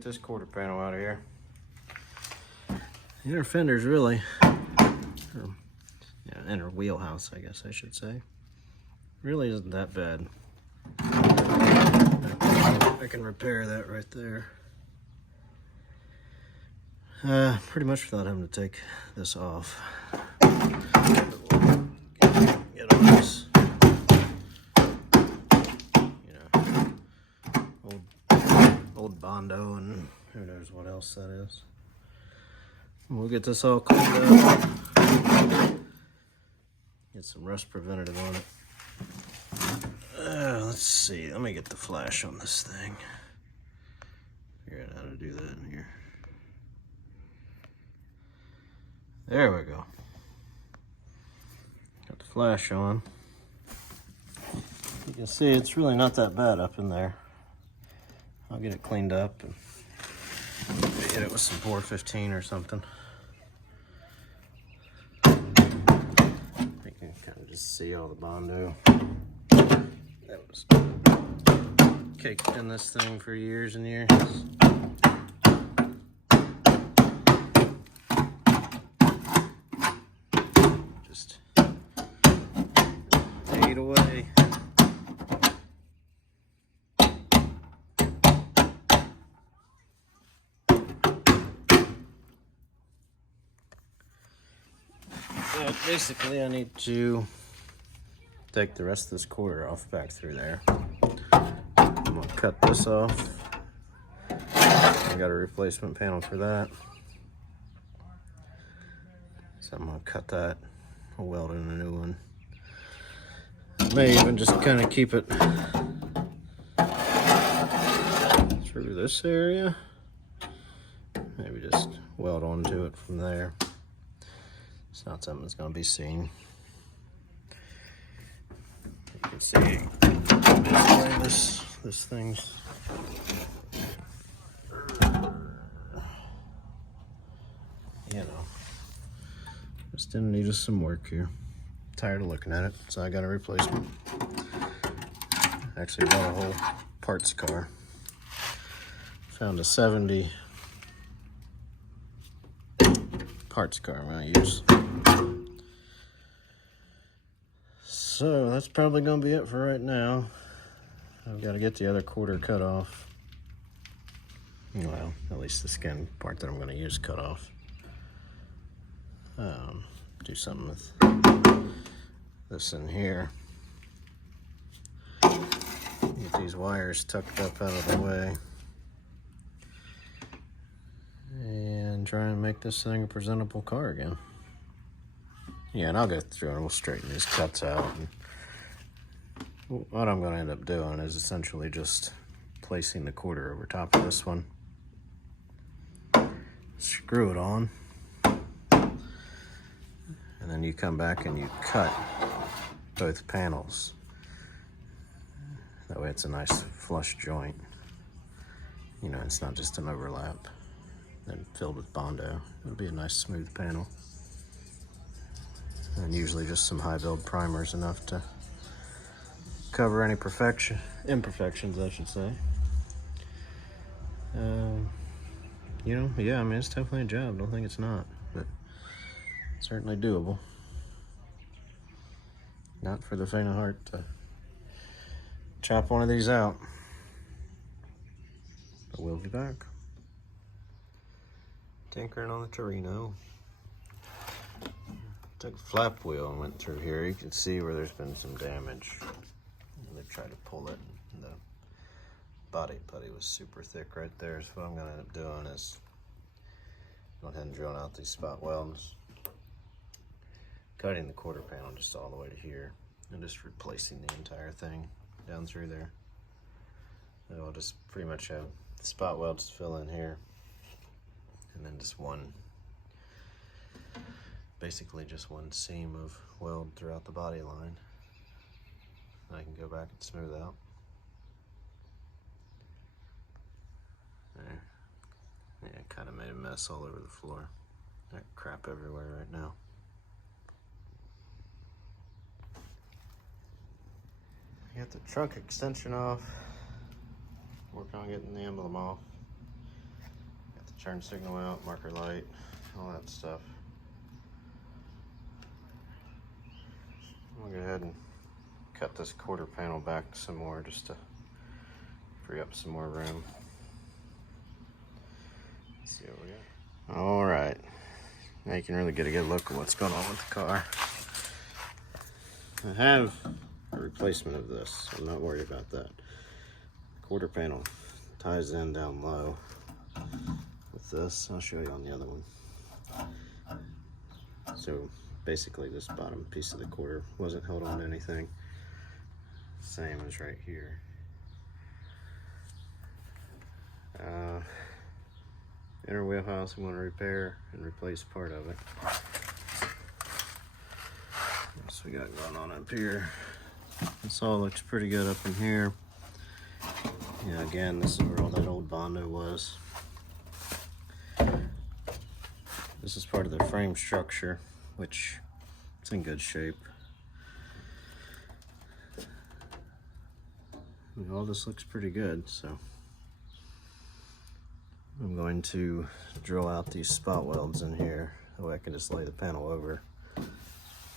get this quarter panel out of here. The inner fenders really, inner wheelhouse, I guess I should say, really isn't that bad. I can repair that right there. Pretty much without having to take this off. Get on this, old Bondo, and who knows what else that is. We'll get this all cleaned up. Get some rust preventative on it. Let's see. Let me get the flash on this thing. Figure out how to do that in here. There we go. Got the flash on. You can see it's really not that bad up in there. I'll get it cleaned up and hit it with some 415 or something. You can kind of just see all the Bondo that was caked in this thing for years and years. Just fade away. So basically I need to take the rest of this quarter off back through there. I'm gonna cut this off. I got a replacement panel for that. So I'm gonna cut that, I'll weld in a new one. May even just kind of keep it through this area. Maybe just weld onto it from there. It's not something that's gonna be seen. You can see this thing's just in need of some work here. Tired of looking at it, so I got a replacement. Actually bought a whole parts car. Found a 70 parts car I'm gonna use. So that's probably gonna be it for right now. I've got to get the other quarter cut off. Well, at least the skin part that I'm gonna use cut off. Do something with this in here. Get these wires tucked up out of the way. And try and make this thing a presentable car again. Yeah, and I'll go through and we'll straighten these cuts out. And what I'm going to end up doing is essentially just placing the quarter over top of this one. Screw it on. And then you come back and you cut both panels. That way it's a nice flush joint. You know, it's not just an overlap. Then filled with Bondo. It'll be a nice smooth panel. And usually just some high build primers enough to cover any imperfections, I should say. Yeah, I mean, it's definitely a job. Don't think it's not, but certainly doable. Not for the faint of heart to chop one of these out. But we'll be back. Tinkering on the Torino. Took a flap wheel and went through here. You can see where there's been some damage. They tried to pull it, and the body putty was super thick right there. So what I'm gonna end up doing is go ahead and drill out these spot welds, cutting the quarter panel just all the way to here, and just replacing the entire thing down through there. And I'll just pretty much have the spot welds to fill in here, and then just basically just one seam of weld throughout the body line. And I can go back and smooth out. There. Yeah, kind of made a mess all over the floor. That crap everywhere right now. I got the trunk extension off. Working on getting the emblem off. turn signal out, marker light, all that stuff. I'm gonna go ahead and cut this quarter panel back some more just to free up some more room. Let's see what we got. All right, now you can really get a good look at what's going on with the car. I have a replacement of this, so I'm not worried about that. The quarter panel ties in down low with this. I'll show you on the other one. So basically this bottom piece of the quarter wasn't held on to anything. Same as right here. Inner wheelhouse, I'm going to repair and replace part of it. What else we got going on up here? This all looks pretty good up in here. Yeah, again, this is where all that old Bondo was. This is part of the frame structure, which it's in good shape. And all this looks pretty good, so I'm going to drill out these spot welds in here. That way I can just lay the panel over,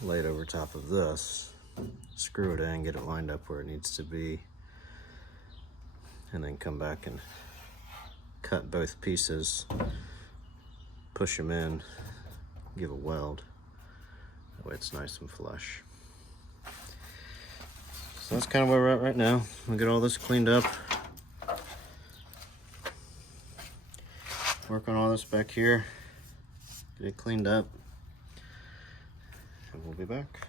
lay it over top of this, screw it in, get it lined up where it needs to be, and then come back and cut both pieces, push them in, give a weld. That way it's nice and flush. So that's kind of where we're at right now. We'll get all this cleaned up. Work on all this back here. Get it cleaned up. And we'll be back.